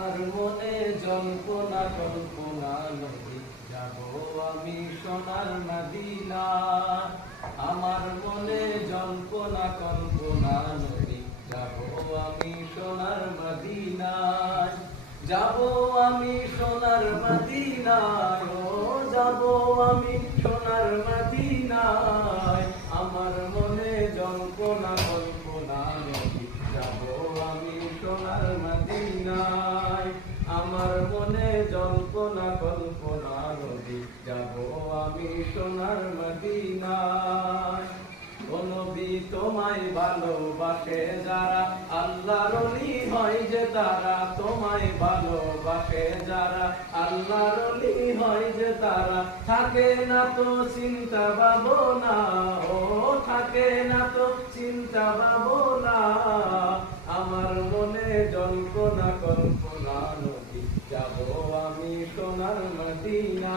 আমার মনে জল্পনা কল্পনা নদী, যাব আমি সোনার মদিনা। আমার মনে জল্পনা কল্পনা নদী, যাব আমি সোনার মদিনায়। যাব আমি সোনার মদিনায়, ও যাব আমি সোনার মদিনায়। আমার মনে জল্পনা কল্পনা নদী, যাব আমি সোনার মদিনায়। আমার মনে জল্পনা কল্পনা নদী, যাব আমি সোনার মদিনায়। ও নবী তোমায় ভালোবাসে যারা, আল্লাহর ওলি হয় যে তারা। তোমায় ভালোবাসে যারা, আল্লাহর ওলি হয় যে তারা। থাকে না তো চিন্তা ভাবনা, ও থাকে না তো চিন্তা ভাবনা। আমার মনে জল্পনা কল্পনা নদী, যাব আমি সোনার মদিনা।